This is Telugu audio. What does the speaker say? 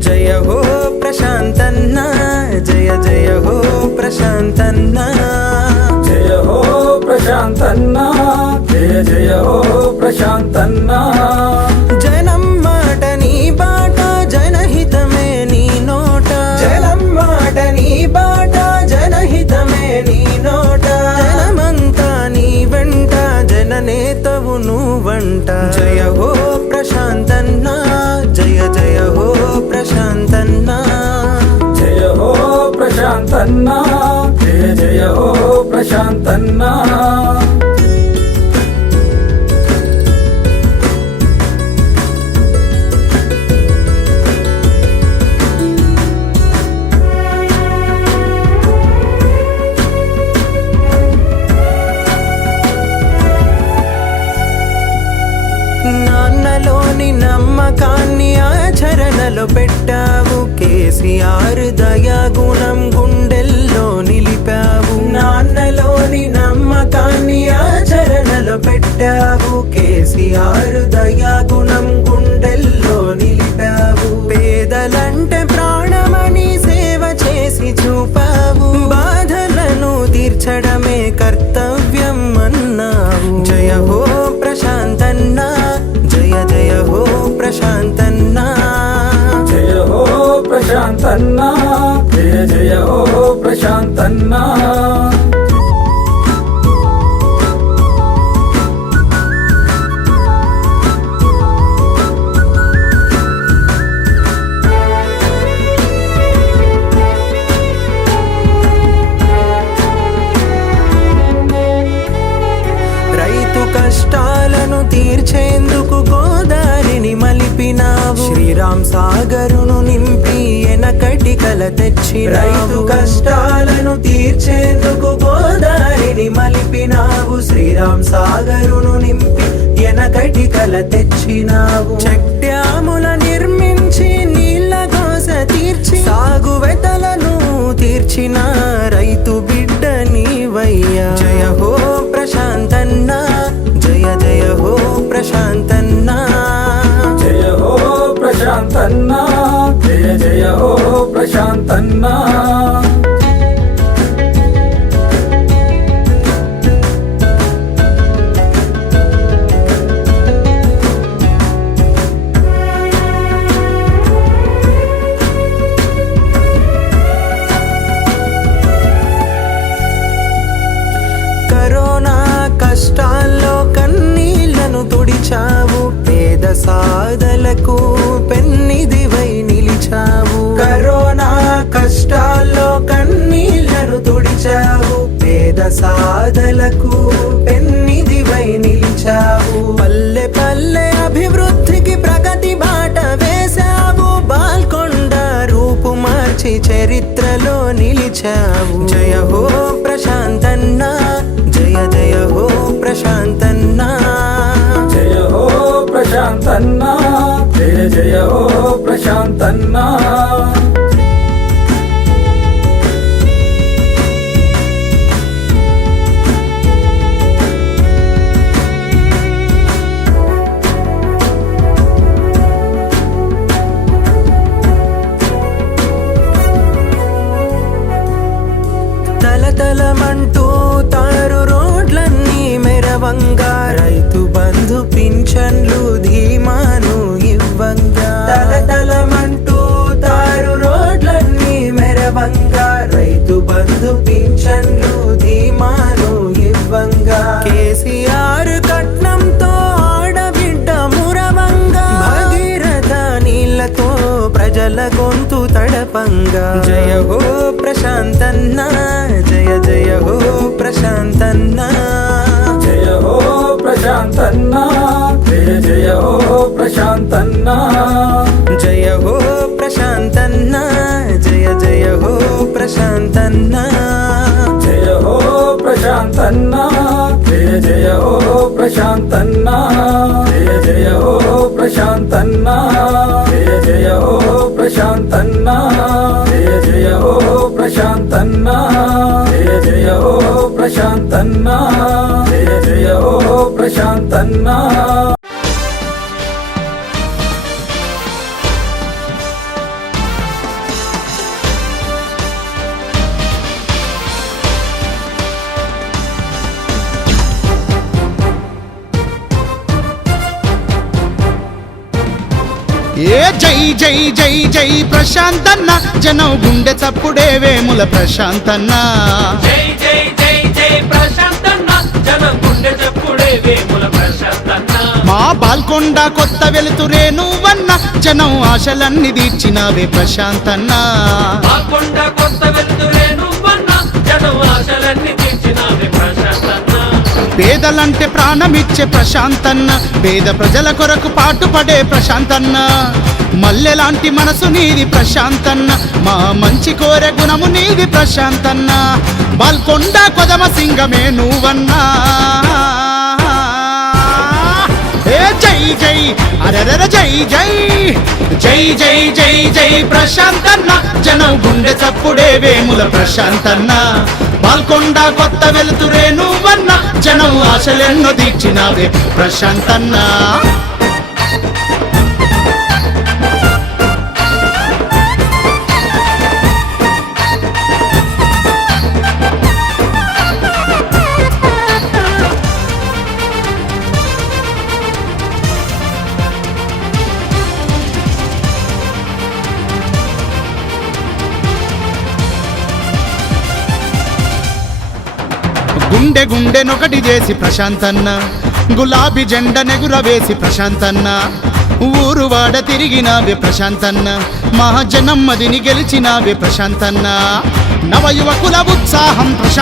జయ హో ప్రశాంతన్న జయ జయ హో ప్రశాంతన్న. జయ హో ప్రశాంతన్న జయ జయ హో ప్రశాంతన్న. జనం మాట నీ బాట జనహితమే నీ నోట. జనం మాట నీ బాట జనహితమే నీ నోట. జనమంతా నీ వెంట జననేతవు నువ్వంట. జయ హో ప్రశాంతన్న ప్రశాంతన్నా. జయ హో ప్రశాంతన్న. జయ జయ హో ప్రశాంతన్న. నమ్మకాన్ని ఆచరణలో పెట్టావు. కేసీఆర్ దయా గుణం గుండెల్లో నిలిపావు. నాన్నలోని నమ్మకాన్ని ఆచరణలో పెట్టావు. కేసీఆర్ ప్రశాంతన్న. జయ జయ ఓ ప్రశాంతన్న. రైతు కష్టాలను తీర్చేందుకు గోదారిని మలిపినావు. శ్రీరామ్ సాగరును నింపి ఎనకటి కల తెచ్చి రైతు కష్టాలను తీర్చేందుకు గోదారిని మలిపినావు. శ్రీరామ్ సాగరును నింపి ఎనకటి కల తెచ్చినావు. చెక్ డ్యాముల నిర్మించి నీళ్ళ కోస తీర్చి సాగు వెతలను తీర్చిన సాధలకు పెన్నిదివై నిలిచావు. కరోనా కష్టాల్లో కన్నీళ్ళను తుడిచావు. పేద సాధలకు ప్రశాంతన్నా. జయ జయ ఓ ప్రశాంతన్నా. బంధు పింఛన్లు ధీమాను ఇవ్వంగా. కేసీఆర్ కట్నంతో ఆడబిడ్డ మురవంగా. భగీరథ నీళ్ళతో ప్రజల గొంతు తడపంగా. జయ హో ప్రశాంతన్న జయ జయ హో ప్రశాంతన్న. జయ హో ప్రశాంతన్న జయ జయ హో ప్రశాంతన్న. ప్రశాంతన్నా. జయ జయ ఓ ప్రశాంతన్నా. జయ జయ ఓ ప్రశాంతన్నా. జయ జయ ఓ ప్రశాంతన్నా. జయ జయ ఓ ప్రశాంతన్నా. జై జై జై జై ప్రశాంతన్న జనం గుండె చప్పుడే వేముల ప్రశాంతన్న. జై జై జై జై ప్రశాంతన్న జనం గుండె చప్పుడే వేముల ప్రశాంతన్న. మా బాల్కొండ కొత్త వెలుతురే నువ్వన్న జనం ఆశలన్నీ తీర్చినావే ప్రశాంతన్న. కాకుండా కొత్త వెలుతురే పేదలంటే ప్రాణమిచ్చే ప్రశాంతన్న పేద ప్రజల కొరకు పాటుపడే ప్రశాంతన్న. మల్లెలాంటి మనసు నీది ప్రశాంతన్న మా మంచి కోరే గుణము నీది ప్రశాంతన్న. బాల్కొండ కొదమ సింగమే నువ్వన్నా. జై జై అరరర జై జై. జై జై జై జై ప్రశాంతన్న. జనం గుండె చప్పుడే వేముల ప్రశాంతన్న. పాల్కొండ కొత్త వెలుతురే నువ్వన్న. జనం ఆశలెన్నో తీర్చినావే ప్రశాంతన్నా. గుండె గుండెనొకటి చేసి ప్రశాంతన్న. గులాబీ జెండ నెగురవేసి ప్రశాంతన్న. ఊరు వాడ తిరిగినావే ప్రశాంతన్న. మహాజనమ్మదిని గెలిచినావే ప్రశాంతన్న. నవయువకుల ఉత్సాహం ప్రశాంత్